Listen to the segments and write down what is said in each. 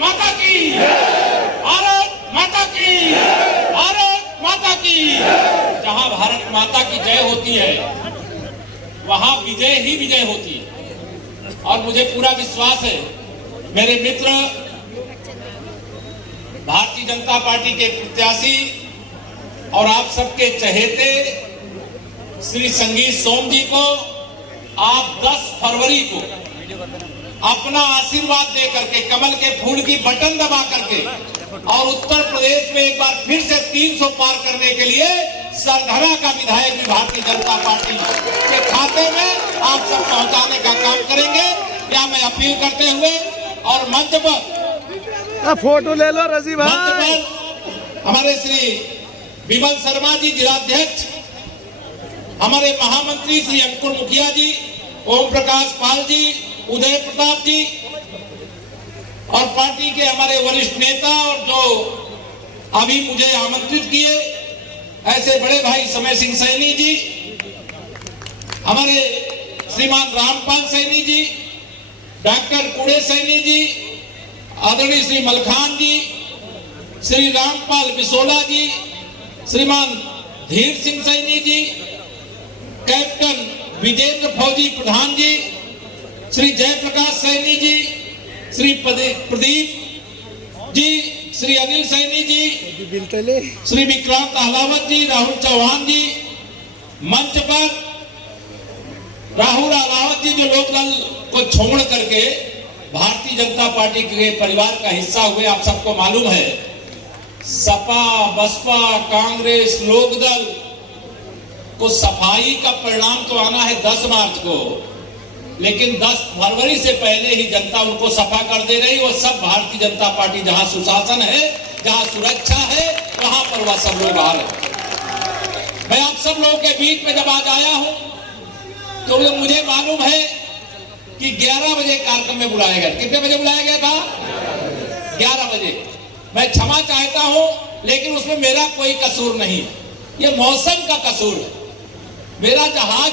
माता की, भारत माता की, भारत माता की। जहां भारत माता की जय होती है वहां विजय ही विजय होती है। और मुझे पूरा विश्वास है मेरे मित्र भारतीय जनता पार्टी के प्रत्याशी और आप सबके चहेते श्री संगीत सोम जी को आप 10 फरवरी को अपना आशीर्वाद दे करके, कमल के फूल की बटन दबा करके और उत्तर प्रदेश में एक बार फिर से 300 पार करने के लिए सरधरा का विधायक भी भारतीय जनता पार्टी के खाते में आप सब पहुंचाने का काम करेंगे। या मैं अपील करते हुए और मंच पर फोटो ले लो रजी भाई। मंच पर हमारे श्री विमल शर्मा जी जिलाध्यक्ष, हमारे महामंत्री श्री अंकुर मुखिया जी, ओम प्रकाश पाल जी, उदय प्रताप जी और पार्टी के हमारे वरिष्ठ नेता और जो अभी मुझे आमंत्रित किए ऐसे बड़े भाई समय सिंह सैनी जी, हमारे श्रीमान रामपाल सैनी जी, डॉक्टर कुड़े सैनी जी, आदरणीय श्री मलखान जी, श्री रामपाल बिसोला जी, श्रीमान धीर सिंह सैनी जी, कैप्टन विजेंद्र फौजी प्रधान जी, श्री जयप्रकाश सैनी जी, श्री प्रदीप जी, श्री अनिल सैनी जी, श्री विक्रांत अहलावत जी, राहुल चौहान जी, मंच पर राहुल अहलावत जी जो लोकदल को छोड़ करके भारतीय जनता पार्टी के परिवार का हिस्सा हुए। आप सबको मालूम है सपा, बसपा, कांग्रेस, लोकदल को सफाई का परिणाम तो आना है 10 मार्च को, लेकिन 10 फरवरी से पहले ही जनता उनको सफा कर दे रही। वो सब भारतीय जनता पार्टी जहां सुशासन है, जहां सुरक्षा है, वहां पर वह सब लोग आ रहे। मैं आप सब लोगों के बीच में जब आज आया हूं तो मुझे मालूम है कि 11 बजे कार्यक्रम में बुलाया गया। कितने बजे बुलाया गया था? 11 बजे। मैं क्षमा चाहता हूं लेकिन उसमें मेरा कोई कसूर नहीं, ये मौसम का कसूर है। मेरा जहाज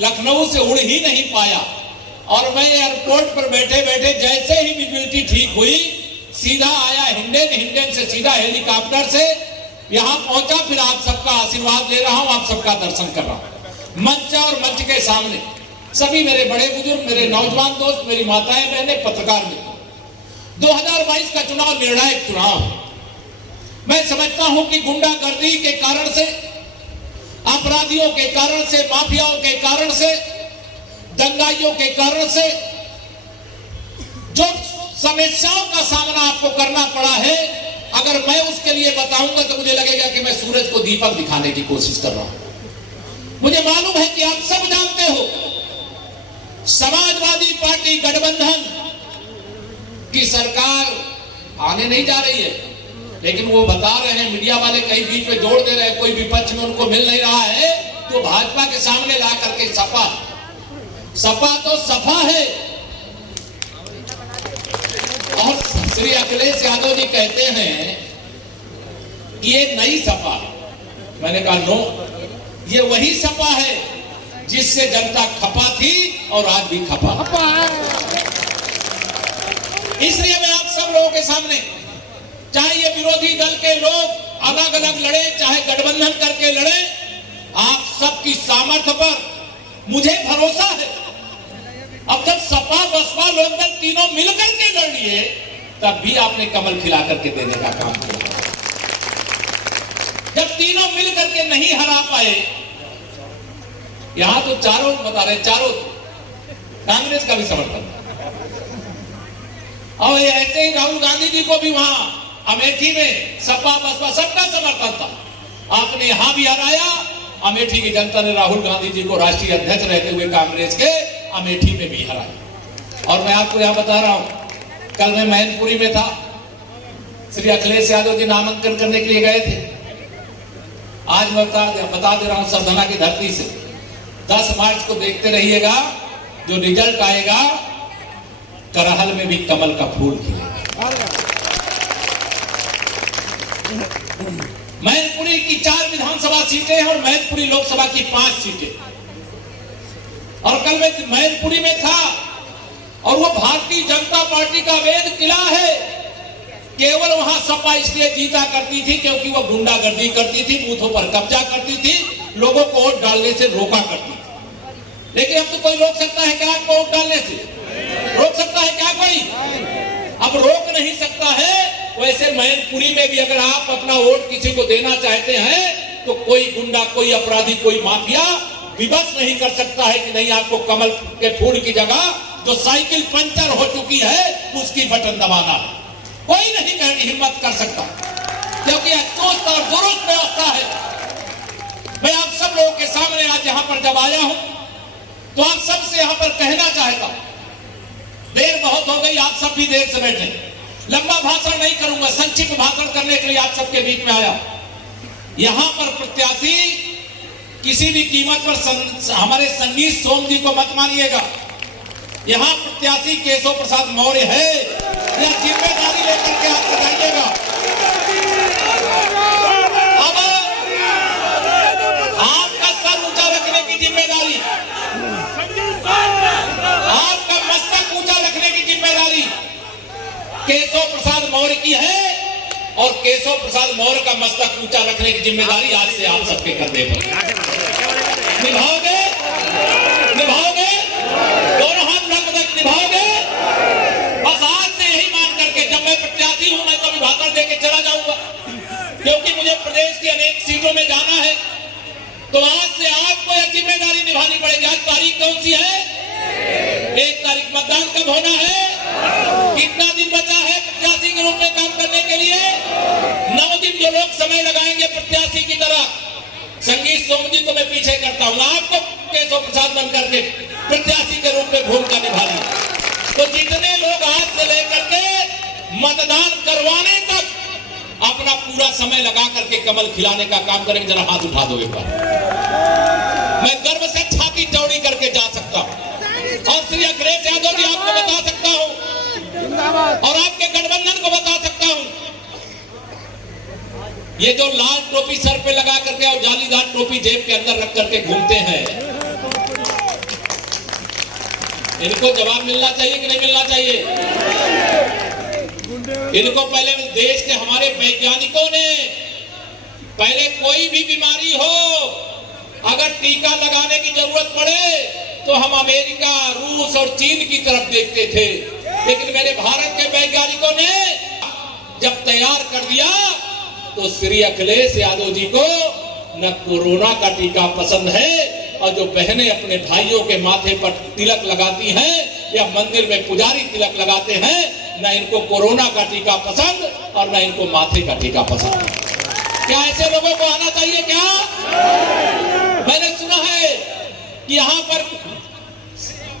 लखनऊ से उड़ ही नहीं पाया और मैं एयरपोर्ट पर बैठे बैठे जैसे ही विजिबिलिटी ठीक हुई सीधा आया हिंडन से सीधा हेलीकॉप्टर से यहां पहुंचा। फिर आप सबका आशीर्वाद ले रहा हूं, आप सबका दर्शन कर रहा हूं। मंच और मंच के सामने सभी मेरे बड़े बुजुर्ग, मेरे नौजवान दोस्त, मेरी माताएं बहनें, पत्रकार मित्र, 2022 का चुनाव निर्णायक चुनाव है। मैं समझता हूं कि गुंडागर्दी के कारण से, अपराधियों के कारण से, माफियाओं के कारण से, दंगाइयों के कारण से जो समस्याओं का सामना आपको करना पड़ा है, अगर मैं उसके लिए बताऊंगा तो मुझे लगेगा कि मैं सूरज को दीपक दिखाने की कोशिश कर रहा हूं। मुझे मालूम है कि आप सब जानते हो समाजवादी पार्टी गठबंधन की सरकार आने नहीं जा रही है, लेकिन वो बता रहे हैं, मीडिया वाले कहीं बीच में जोड़ दे रहे हैं, कोई विपक्ष में उनको मिल नहीं रहा है तो भाजपा के सामने ला करके सपा तो सफा है। और श्री अखिलेश यादव जी कहते हैं कि ये नई सपा है। मैंने कहा नो, ये वही सपा है जिससे जनता खपा थी और आज भी खपा है। इसलिए मैं आप सब लोगों के सामने, चाहे ये विरोधी दल के लोग अलग अलग लड़े, चाहे गठबंधन करके लड़े, आप सबकी सामर्थ्य पर मुझे भरोसा है। अब जब सपा, बसपा, लोकदल तीनों मिलकर के लड़ लिए तब भी आपने कमल खिला करके देने का काम किया। जब तीनों मिलकर के नहीं हरा पाए, यहां तो चारों बता रहे, चारों कांग्रेस का भी समर्थन, और ऐसे ही राहुल गांधी जी को भी वहां अमेठी में सपा बसपा सबका समर्थन था। आपने यहां भी हराया, अमेठी की जनता ने राहुल गांधी जी को राष्ट्रीय अध्यक्ष रहते हुए कांग्रेस के अमेठी में भी हराया। और मैं आपको यहां बता रहा हूं, कल मैं मैनपुरी में था, श्री अखिलेश यादव जी नामांकन करने के लिए गए थे। आज मैं बता दे रहा हूं सरधना की धरती से, 10 मार्च को देखते रहिएगा, जो रिजल्ट आएगा करहल में भी कमल का फूल खिलेगा। मैनपुरी की 4 विधानसभा सीटें हैं और मैनपुरी लोकसभा की 5 सीटें। और कल मैं मैनपुरी में था और वो भारतीय जनता पार्टी का वेद किला है केवल वहां सपा इसलिए जीता करती थी क्योंकि वो गुंडागर्दी करती थी, बूथों पर कब्जा करती थी, लोगों को वोट डालने से रोका करती थी। लेकिन अब तो कोई रोक सकता है क्या आपको वोट डालने से? रोक सकता है क्या कोई? अब रोक नहीं सकता है। वैसे मैनपुरी में भी अगर आप अपना वोट किसी को देना चाहते हैं तो कोई गुंडा, कोई अपराधी, कोई माफिया विवश नहीं कर सकता है कि नहीं आपको कमल के फूल की जगह जो साइकिल पंचर हो चुकी है उसकी बटन दबाना है। कोई नहीं कहने हिम्मत कर सकता, क्योंकि चुस्त और दुरुस्त व्यवस्था है। मैं आप सब लोगों के सामने आज यहां पर जब आया हूं तो आप सबसे यहां पर कहना चाहता हूं, देर बहुत हो गई, आप सब भी देर से बैठे, लंबा भाषण नहीं करूंगा, संक्षिप्त भाषण करने के लिए आप सबके बीच में आया। यहां पर प्रत्याशी किसी भी कीमत पर हमारे संगीत सोम जी को मत मानिएगा। यहां प्रत्याशी केशव प्रसाद मौर्य है, यह जिम्मेदारी लेकर के आप बताइएगा। अब आपका सर ऊंचा रखने की जिम्मेदारी, आपका मस्तक ऊंचा रखने की जिम्मेदारी केशव प्रसाद मौर्य की है, और केशव प्रसाद मौर्य का मस्तक ऊंचा रखने की जिम्मेदारी आज से आप सबके कंधे पर। निभाओगे? निभाओगे? दोनों हाथ लगभग निभाओगे? बस आज से यही मान करके, जब मैं प्रत्याशी हूं मैं तो भाषण देके चला जाऊंगा, क्योंकि मुझे प्रदेश की अनेक सीटों में जाना है। तो आज से आपको यह जिम्मेदारी निभानी पड़ेगी। आज तारीख कौन सी है? 1 तारीख। मतदान कब होना है? कितना दिन बचा है प्रत्याशी के रूप में काम करने के लिए? 9 दिन जो लोग समय लगाएंगे प्रत्याशी की तरह। संगीत सोम जी को मैं पीछे करता हूं, आपको केशव प्रसाद बनकर के प्रत्याशी के रूप में भूमिका निभानी। तो जितने लोग आज से लेकर के मतदान करवाने तक अपना पूरा समय लगा करके कमल खिलाने का काम करेंगे, जरा हाथ उठा दो एक बार। मैं गर्व से छाती चौड़ी करके जा सकता हूं और श्री अखिलेश यादव जी आपको बता सकता हूं और आपके गठबंधन को बता सकता हूं, ये जो लाल टोपी सर पे लगा करके और जालीदार टोपी जेब के अंदर रख करके घूमते हैं, इनको जवाब मिलना चाहिए कि नहीं मिलना चाहिए? इनको पहले देश के हमारे वैज्ञानिकों ने, पहले कोई भी बीमारी हो अगर टीका लगाने की जरूरत पड़े तो हम अमेरिका, रूस और चीन की तरफ देखते थे, लेकिन मेरे भारत के वैज्ञानिकों ने जब तैयार कर दिया तो श्री अखिलेश यादव जी को न कोरोना का टीका पसंद है, और जो बहनें अपने भाइयों के माथे पर तिलक लगाती हैं या मंदिर में पुजारी तिलक लगाते हैं, न इनको कोरोना का टीका पसंद और न इनको माथे का टीका पसंद। क्या ऐसे लोगों को आना चाहिए क्या? मैंने सुना है कि यहाँ पर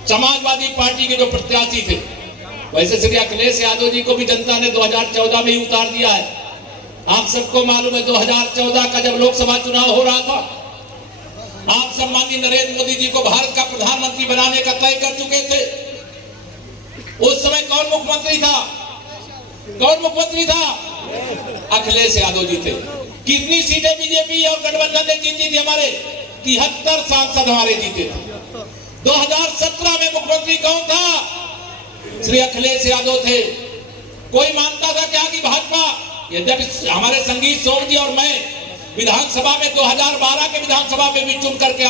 समाजवादी पार्टी के जो प्रत्याशी थे, वैसे श्री अखिलेश यादव जी को भी जनता ने 2014 में ही उतार दिया है। आप सबको मालूम है 2014 का जब लोकसभा चुनाव हो रहा था, आप सम्माननीय नरेंद्र मोदी जी को भारत का प्रधानमंत्री बनाने का तय कर चुके थे। उस समय कौन मुख्यमंत्री था? कौन मुख्यमंत्री था? अखिलेश यादव जी थे। कितनी सीटें बीजेपी और गठबंधन ने जीती थी? हमारे 73 सांसद हमारे जीते थे। 2017 में मुख्यमंत्री कौन था? श्री अखिलेश यादव थे। कोई मानता था क्या कि भाजपा, यद्यपि हमारे संगीत सोम जी और मैं विधानसभा में 2012 के विधानसभा में भी चुन करके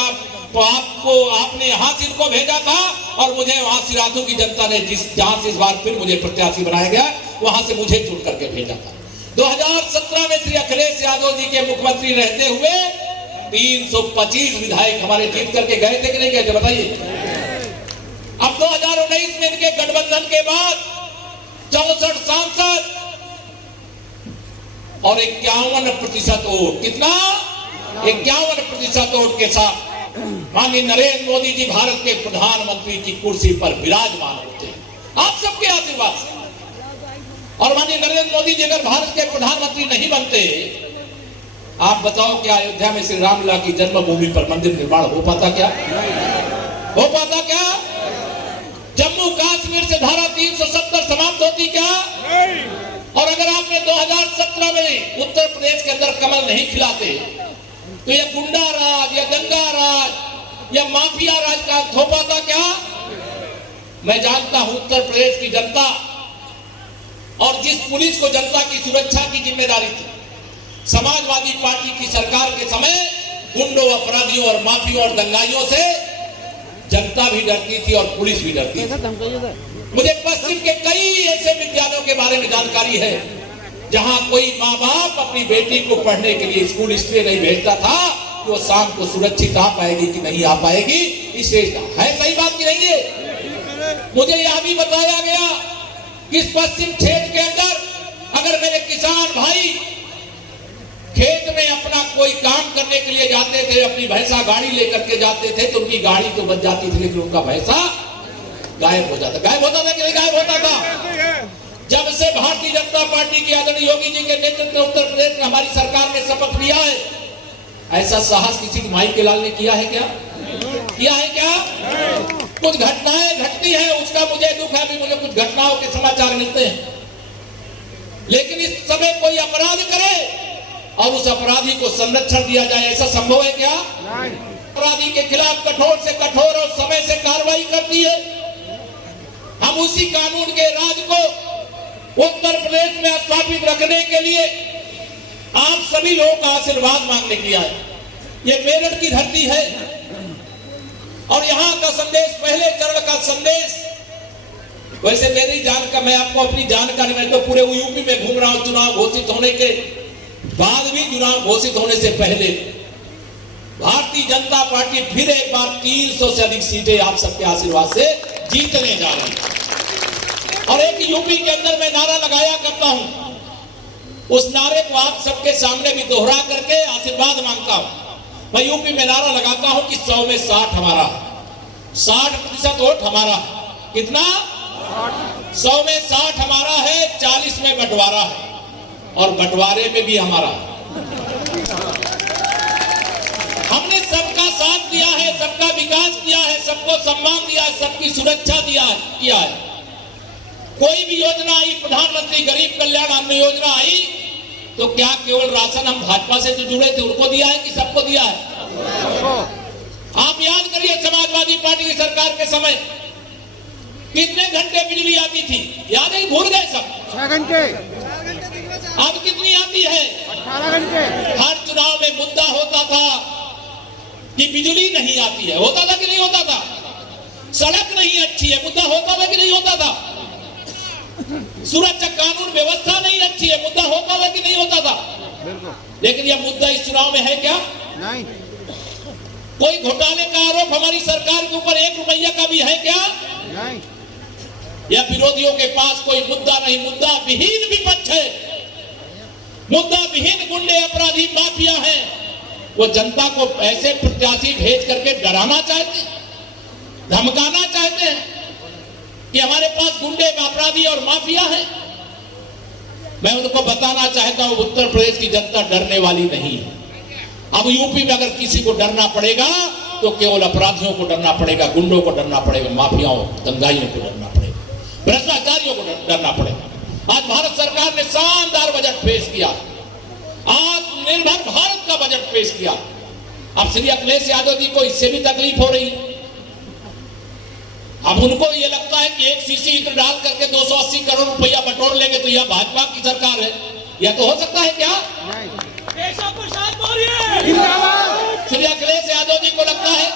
आपने यहां से इनको भेजा था, और मुझे वहां सिराथू की जनता ने जहां से इस बार फिर मुझे प्रत्याशी बनाया गया, वहां से मुझे चुन करके भेजा था। 2017 में श्री अखिलेश यादव जी के मुख्यमंत्री रहते हुए 325 विधायक हमारे जीत करके गए थे कि नहीं गए थे? बताइए। अब 2019 में इनके गठबंधन के बाद 64 सांसद और 51% वोट, कितना? 51% वोट के साथ माननीय नरेंद्र मोदी जी भारत के प्रधानमंत्री की कुर्सी पर विराजमान होते हैं आप सबके आशीर्वाद से। और माननीय नरेंद्र मोदी जी अगर भारत के प्रधानमंत्री नहीं बनते, आप बताओ क्या अयोध्या में श्री रामलला की जन्मभूमि पर मंदिर निर्माण हो पाता क्या? हो पाता क्या? जम्मू कश्मीर से धारा 370 समाप्त होती क्या? और अगर आपने 2017 में उत्तर प्रदेश के अंदर कमल नहीं खिलाते तो यह गुंडा राज या दंगा राज या माफिया राज का अंत हो पाता क्या? मैं जानता हूं उत्तर प्रदेश की जनता और जिस पुलिस को जनता की सुरक्षा की जिम्मेदारी थी, समाजवादी पार्टी की सरकार के समय गुंडों, अपराधियों और माफियों और दंगाइयों से जनता भी डरती थी और पुलिस भी डरती थी। मुझे पश्चिम के कई ऐसे विद्यालयों के बारे में जानकारी है जहां कोई माँ बाप अपनी बेटी को पढ़ने के लिए स्कूल इसलिए नहीं भेजता था कि वो शाम को सुरक्षित आ पाएगी कि नहीं आ पाएगी, इसलिए है। सही बात की नहीं है? मुझे यह भी बताया गया कि इस पश्चिम क्षेत्र के अंदर अगर मेरे किसान भाई खेत में अपना कोई काम करने के लिए जाते थे, अपनी भैंसा गाड़ी लेकर के जाते थे, तो उनकी गाड़ी तो बच जाती थी लेकिन उनका भैंसा गायब हो जाता। गायब होता था कि नहीं गायब होता था? जब से भारतीय जनता पार्टी की आदरणीय योगी जी के नेतृत्व में उत्तर प्रदेश में हमारी सरकार ने शपथ लिया है, ऐसा साहस किसी माई के लाल ने किया है क्या? किया है क्या? कुछ घटनाएं घटती हैं, उसका मुझे दुख है, मुझे कुछ घटनाओं के समाचार मिलते हैं, लेकिन इस समय कोई अपराध करे और उस अपराधी को संरक्षण दिया जाए, ऐसा संभव है क्या? अपराधी के खिलाफ कठोर से कठोर और समय से कार्रवाई करती है। हम उसी कानून के राज को उत्तर प्रदेश में स्थापित रखने के लिए आप सभी लोगों का आशीर्वाद मांगने के लिए आए। ये मेरठ की धरती है और यहाँ का संदेश, पहले चरण का संदेश, वैसे मेरी जानकारी, मैं आपको अपनी जानकारी में तो पूरे यूपी में घूम रहा हूं, चुनाव घोषित होने के बाद भी, चुनाव घोषित होने से पहले भारतीय जनता पार्टी फिर एक बार 300 से अधिक सीटें आप सबके आशीर्वाद से जीतने जा रही है। और एक यूपी के अंदर मैं नारा लगाया करता हूं, उस नारे को आप सबके सामने भी दोहरा करके आशीर्वाद मांगता हूं। मैं यूपी में नारा लगाता हूं कि 100 में 60 हमारा, 60% वोट हमारा। कितना? 100 में 60 हमारा है, 40 में बंटवारा है और बंटवारे में भी हमारा। हमने सबका साथ दिया है, सबका विकास किया है, सबको सम्मान दिया है, सबकी सुरक्षा किया है। कोई भी योजना आई, प्रधानमंत्री गरीब कल्याण अन्न योजना आई, तो क्या केवल राशन हम भाजपा से जो जुड़े थे उनको दिया है कि सबको दिया है? आप याद करिए, समाजवादी पार्टी की सरकार के समय कितने घंटे बिजली आती थी? याद है? भूल गए सब? 6 घंटे। अब कितनी आती है? 18 घंटे। हर चुनाव में मुद्दा होता था कि बिजली नहीं आती है। होता था कि नहीं होता था? सड़क नहीं अच्छी है, मुद्दा होता था कि नहीं होता था? सुरक्षा कानून व्यवस्था नहीं अच्छी है, मुद्दा होता था कि नहीं होता था? लेकिन यह मुद्दा इस चुनाव में है क्या? नहीं। कोई घोटाले का आरोप हमारी सरकार के ऊपर 1 रुपया का भी है क्या? नहीं। या विरोधियों के पास कोई मुद्दा नहीं, मुद्दा विहीन विपक्ष है, मुद्दा विहीन गुंडे, अपराधी, माफिया हैं। वो जनता को ऐसे प्रत्याशी भेज करके डराना चाहते हैं, धमकाना चाहते हैं कि हमारे पास गुंडे, अपराधी और माफिया हैं। मैं उनको बताना चाहता हूं, उत्तर प्रदेश की जनता डरने वाली नहीं है। अब यूपी में अगर किसी को डरना पड़ेगा तो केवल अपराधियों को डरना पड़ेगा, गुंडों को डरना पड़ेगा, माफियाओं, दंगाइयों को डरना पड़ेगा, भ्रष्टाचारियों को डरना पड़ेगा। आज भारत सरकार ने शानदार बजट पेश किया, आत्मनिर्भर भारत का बजट पेश किया। अब श्री अखिलेश यादव जी को इससे भी तकलीफ हो रही है। अब उनको ये लगता है कि एक सीसी इत्र डाल करके 280 करोड़ रुपया बटोर लेंगे तो यह भाजपा की सरकार है। यह तो हो सकता है क्या? श्री अखिलेश यादव जी को लगता है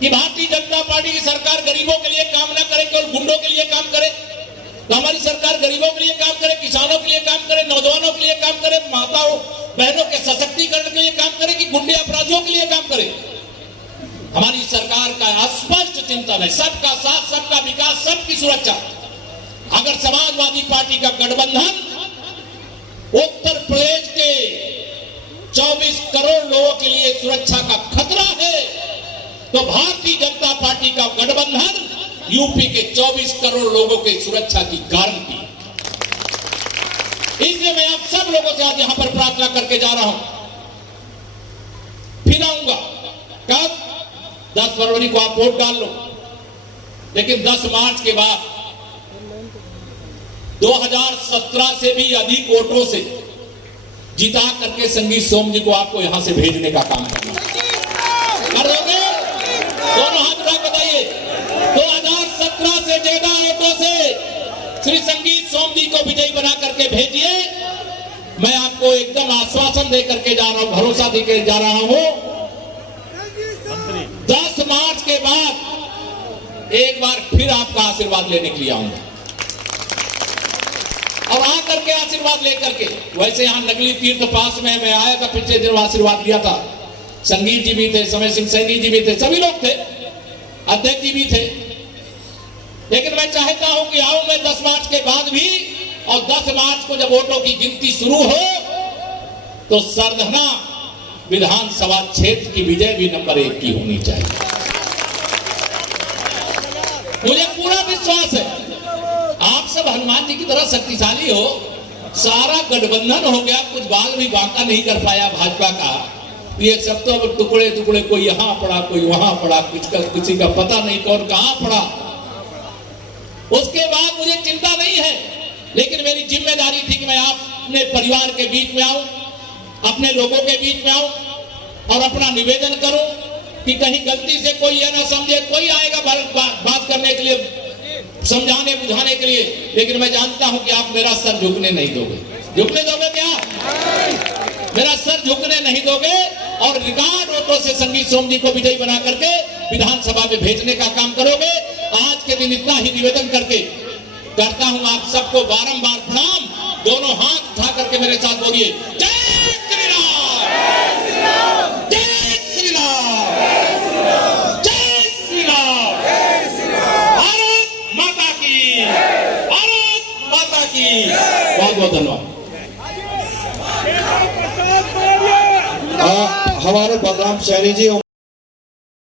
कि भारतीय जनता पार्टी की सरकार गरीबों के लिए काम न करे, केवल गुंडों के लिए काम करे। तो हमारी सरकार गरीबों के लिए काम करे, किसानों के लिए काम करे, नौजवानों के लिए काम करे, माताओं बहनों के सशक्तिकरण के लिए काम करे कि गुंडे अपराधियों के लिए काम करे? हमारी सरकार का स्पष्ट चिंतन है, सबका साथ, सबका विकास, सबकी सुरक्षा। अगर समाजवादी पार्टी का गठबंधन उत्तर प्रदेश के 24 करोड़ लोगों के लिए सुरक्षा का खतरा है, तो भारतीय जनता पार्टी का गठबंधन यूपी के 24 करोड़ लोगों की सुरक्षा की गारंटी। इसलिए मैं आप सब लोगों से आज यहां पर प्रार्थना करके जा रहा हूं, फिर आऊंगा। कब? 10 फरवरी को आप वोट डाल लो, लेकिन 10 मार्च के बाद 2017 से भी अधिक वोटों से जिता करके संगीत सोम जी को आपको यहां से भेजने का काम करना कर दोगे? दोनों हाथ उठा बताइए। 2017 से ज्यादा वोटों से श्री संगीत सोम जी को विजयी बना करके भेजिए। मैं आपको एकदम आश्वासन दे करके जा रहा हूं, भरोसा दे के जा रहा हूं, 10 मार्च के बाद एक बार फिर आपका आशीर्वाद लेने के लिए आऊंगा और आकर के आशीर्वाद लेकर के, वैसे यहां नगली तीर्थ पास में मैं आया था, पिछले दिन आशीर्वाद लिया था। संगीत जी भी थे, समय सिंह सैनी जी भी थे, सभी लोग थे, अध्यक्ष जी भी थे। लेकिन मैं चाहता हूं कि आऊं मैं 10 मार्च के बाद भी, और 10 मार्च को जब वोटों की गिनती शुरू हो तो सरधना विधानसभा क्षेत्र की विजय भी नंबर 1 की होनी चाहिए। मुझे पूरा विश्वास है आप सब हनुमान जी की तरह शक्तिशाली हो। सारा गठबंधन हो गया, कुछ बाल भी बांका नहीं कर पाया भाजपा का। ये सब तो अब टुकड़े टुकड़े, कोई यहां पड़ा कोई वहां पड़ा, किसी का पता नहीं कौन कहां पड़ा। उसके बाद मुझे चिंता नहीं है, लेकिन मेरी जिम्मेदारी थी कि मैं अपने परिवार के बीच में आऊं, अपने लोगों के बीच में आऊं और अपना निवेदन करूं कि कहीं गलती से कोई यह ना समझे, कोई आएगा बात करने के लिए, समझाने बुझाने के लिए, लेकिन मैं जानता हूं कि आप मेरा सर झुकने नहीं दोगे। झुकने दोगे क्या? मेरा सर झुकने नहीं दोगे और रिकॉर्ड वोटों से संगीत सोम जी को विजयी बना करके विधानसभा में भेजने का काम करोगे। आज के दिन इतना ही निवेदन करके करता हूं, आप सबको बारंबार प्रणाम। दोनों हाथ उठा करके मेरे साथ बोलिए, जय श्री राम, जय श्री राम, जय श्री राम, भारत माता की, भारत माता की। बहुत बहुत धन्यवाद। हमारे बलराम सैनी जी